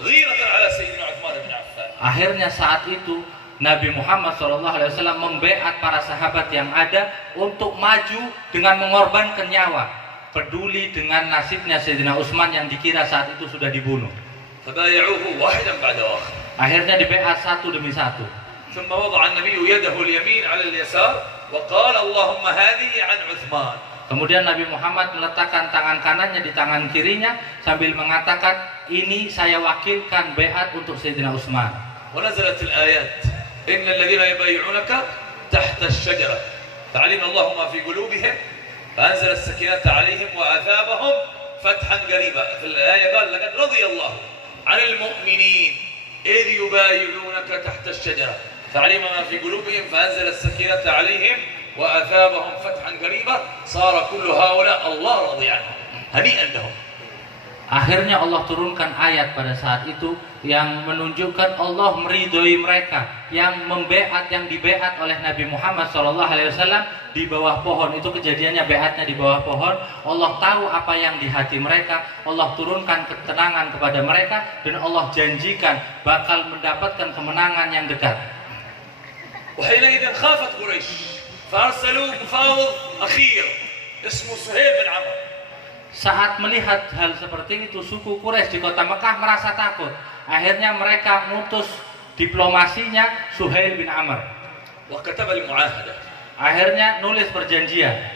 غيرة على سيدنا عثمان بن عفان. Akhirnya saat itu Nabi Muhammad SAW membaiat para sahabat yang ada untuk maju dengan mengorbankan nyawa, peduli dengan nasibnya Sayyidina Utsman yang dikira saat itu sudah dibunuh. فبايعوه واحدا بعد آخر. Akhirnya dibaiat satu demi satu. ثم وضع النبي يده اليمين على اليسار وقال اللهم هذه عن عثمان. Kemudian Nabi Muhammad meletakkan tangan kanannya di tangan kirinya sambil mengatakan, ini saya wakilkan baiat untuk Sayyidina Utsman. ونزلت الآيات إن الذين يبايعونك تحت الشجرة فعلم الله ما في قلوبهم فأنزل السكينة عليهم وأثابهم فتحا قريبا. في الآية قال لقد رضي الله عن المؤمنين إذ يبايعونك تحت الشجرة فعلم ما في قلوبهم فأنزل السكينة عليهم وأثابهم فتحا قريبا صار كل هؤلاء الله رضي عنهم هنيئا لهم. Akhirnya Allah turunkan ayat pada saat itu yang menunjukkan Allah meridhoi mereka yang membaiat, yang dibaiat oleh Nabi Muhammad SAW di bawah pohon. Itu kejadiannya baiatnya di bawah pohon. Allah tahu apa yang di hati mereka. Allah turunkan ketenangan kepada mereka dan Allah janjikan bakal mendapatkan kemenangan yang dekat. وحينئذ خافت قريش فأرسلوا مفاوض أخير اسمه سهيل بن عمرو. Saat melihat hal seperti itu, suku Quraisy di kota Mekah merasa takut. Akhirnya mereka mengutus diplomasinya Suhail bin Amr. وكتب المعاهدة. Akhirnya nulis perjanjian.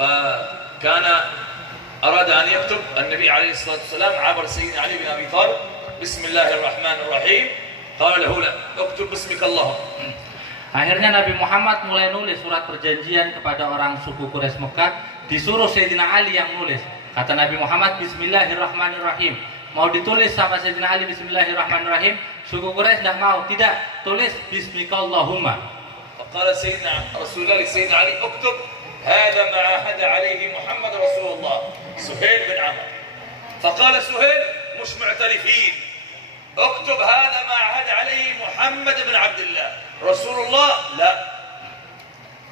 فكان أراد أن يكتب النبي عليه الصلاة والسلام عبر سيدنا علي بن أبي طالب بسم الله الرحمن الرحيم قال له لا اكتب باسمك اللهم. Akhirnya Nabi Muhammad mulai nulis surat perjanjian kepada orang suku Quraisy Mekah. Disuruh Sayyidina Ali yang nulis. Kata Nabi Muhammad, Bismillahirrahmanirrahim. Mau ditulis sama Sayyidina Ali Bismillahirrahmanirrahim. Suku Quraisy tidak mau. Tidak, tulis Bismikallahumma. فقال سيدنا رسول الله سيدنا علي اكتب هذا ما عاهد عليه محمد رسول الله سهيل بن عمرو. فقال سهيل مش معترفين اكتب هذا ما عاهد عليه محمد بن عبد الله رسول الله لا.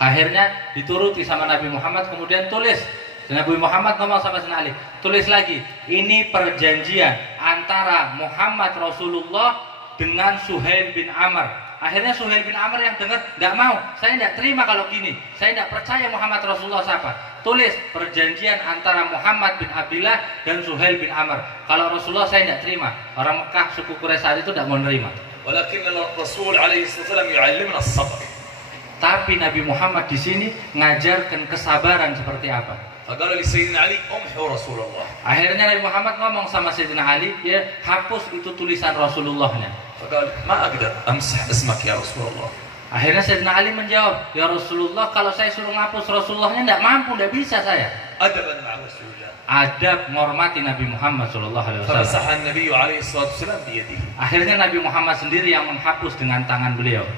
Akhirnya dituruti sama Nabi Muhammad, kemudian tulis. Nabi Muhammad ngomong sama Sayyidina Ali, tulis lagi, ini perjanjian antara Muhammad Rasulullah dengan Suhail bin Amr. Akhirnya Suhail bin Amr yang dengar, tidak mau, saya tidak terima kalau gini, saya tidak percaya Muhammad Rasulullah siapa. Tulis perjanjian antara Muhammad bin Abdullah dan Suhail bin Amr. Kalau Rasulullah saya tidak terima. Orang Mekah suku Quraisy saat itu tidak mau menerima. ولكن الرسول عليه الصلاة والسلام يعلمنا الصبر. Tapi Nabi Muhammad di sini ngajarkan kesabaran seperti apa. فقال لسيدنا علي امحو رسول الله. Akhirnya Nabi Muhammad ngomong sama Sayyidina Ali, ya hapus itu tulisan Rasulullahnya. فقال ما أقدر أمسح اسمك يا رسول الله. Akhirnya Sayyidina Ali menjawab, ya Rasulullah, kalau saya suruh ngapus Rasulullahnya tidak mampu, tidak bisa saya. أدبا مع رسول الله. Adab menghormati Nabi Muhammad SAW. فمسح النبي عليه الصلاة والسلام بيده. Akhirnya Nabi Muhammad sendiri yang menghapus dengan tangan beliau.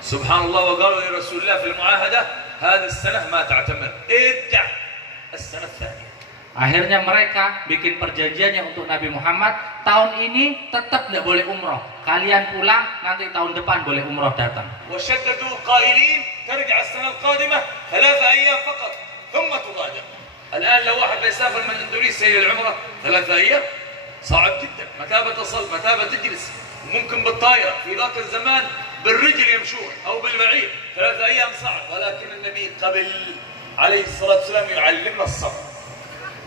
سبحان الله. وقالوا لرسول الله في المعاهدة هذه السنة ما تعتمر ارجع السنة الثانية. Akhirnya mereka bikin perjanjiannya untuk Nabi Muhammad, tahun ini tetap tidak boleh umroh. Kalian pulang, nanti tahun depan boleh umroh datang. وشددوا قائلين ترجع السنة القادمة 3 أيام فقط ثم تغادر. الآن لو واحد بيسافر من إندونيسيا إلى العمرة 3 أيام صعب جدا. متى بتصل متى بتجلس ممكن بالطائرة في ذاك الزمان بالرجل يمشون أو بالبعير 3 أيام صعب. ولكن النبي قبل عليه الصلاة والسلام يعلمنا الصبر.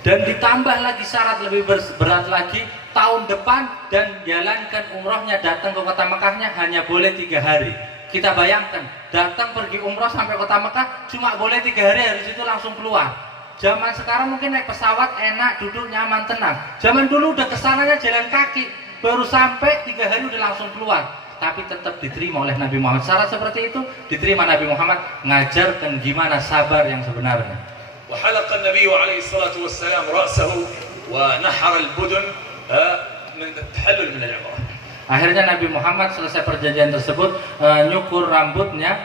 Dan ditambah lagi syarat lebih berat lagi, tahun depan dan jalankan umrohnya datang ke kota Mekahnya hanya boleh 3 hari. Kita bayangkan, datang pergi umroh sampai kota Mekah cuma boleh 3 hari, habis itu langsung keluar. Zaman sekarang mungkin naik pesawat enak, duduk nyaman, tenang. Zaman dulu udah kesananya jalan kaki, baru sampai 3 hari udah langsung keluar. Tapi tetap diterima oleh Nabi Muhammad. Syarat seperti itu diterima Nabi Muhammad, ngajarkan gimana sabar yang sebenarnya. وحلق النبي عليه الصلاة والسلام رأسه ونحر البدن من التحلل من العمرة. Akhirnya Nabi Muhammad selesai perjanjian tersebut, nyukur rambutnya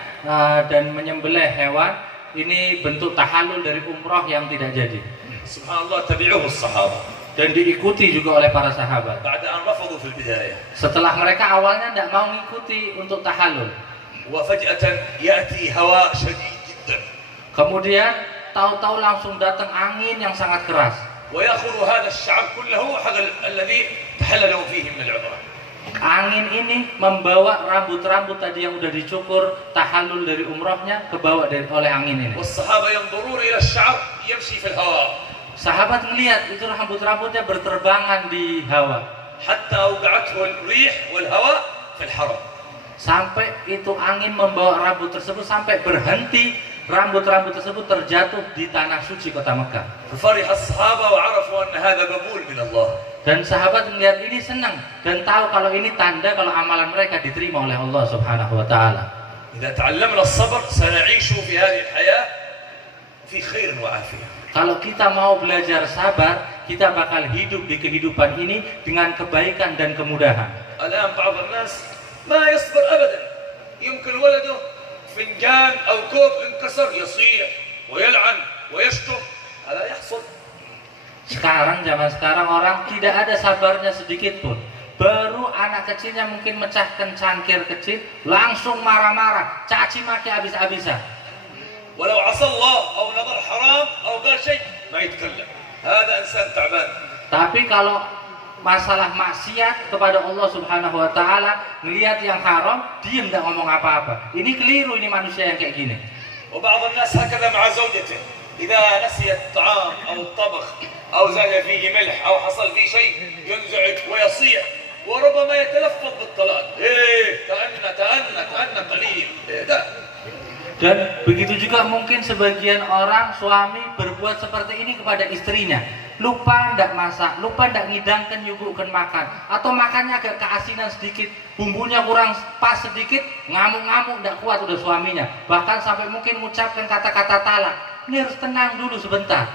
dan menyembelih hewan. Ini bentuk tahallul dari umroh yang tidak jadi. Subhanallah, tabi'uhu as-sahaba. Dan diikuti juga oleh para sahabat. بعد أن رفضوا في البداية. Setelah mereka awalnya tidak mau mengikuti untuk tahallul. وفجأة يأتي هواء شديد جدا. Kemudian tahu-tahu langsung datang angin yang sangat keras. ويأخذ هذا الشعب كله حق الذي تحللوا فيه من العمرة. Angin ini membawa rambut-rambut tadi yang udah dicukur tahallul dari umrohnya kebawa oleh angin ini. والصحابة ينظرون إلى الشعر يمشي في الهواء. Sahabat melihat itu rambut-rambutnya berterbangan di hawa. حتى أوقعته الريح والهواء في الحرم. Sampai itu angin membawa rambut tersebut sampai berhenti, rambut-rambut tersebut terjatuh di tanah suci kota Mekah. ففرح الصحابة وعرفوا أن هذا قبول من الله. Dan sahabat melihat ini senang dan tahu kalau ini tanda kalau amalan mereka diterima oleh Allah Subhanahu wa taala. إذا تعلمنا الصبر سنعيش في هذه الحياة في خير وعافية. Kalau kita mau belajar sabar, kita bakal hidup di kehidupan ini dengan kebaikan dan kemudahan. الآن بعض الناس ما يصبر أبدا. يمكن ولده فنجان أو كوب انكسر يصيح ويلعن ويشتم. هذا يحصل. Zaman sekarang orang tidak ada sabarnya sedikit pun. Baru anak kecilnya mungkin mecahkan cangkir kecil, langsung marah-marah, caci maki habis-habisan. ولو عصى الله أو نظر حرام أو قال شيء ما يتكلم. هذا إنسان تعبان. Tapi kalau masalah maksiat kepada Allah Subhanahu wa taala, melihat yang haram, diam enggak ngomong apa-apa. Ini keliru, ini manusia yang kayak gini. وبعض الناس هكذا مع زوجته. إذا نسي الطعام أو الطبخ أو زاد فيه ملح أو حصل فيه شيء ينزعج ويصيح وربما يتلفظ بالطلاق. تأنى قليل. Dan begitu juga mungkin sebagian orang suami berbuat seperti ini kepada istrinya. Lupa ndak masak, lupa ndak ngidangkan nyuguhkan makan, atau makannya agak keasinan sedikit, bumbunya kurang pas sedikit, ngamuk-ngamuk ndak kuat udah suaminya. Bahkan sampai mungkin mengucapkan kata-kata talak. Ini harus tenang dulu sebentar.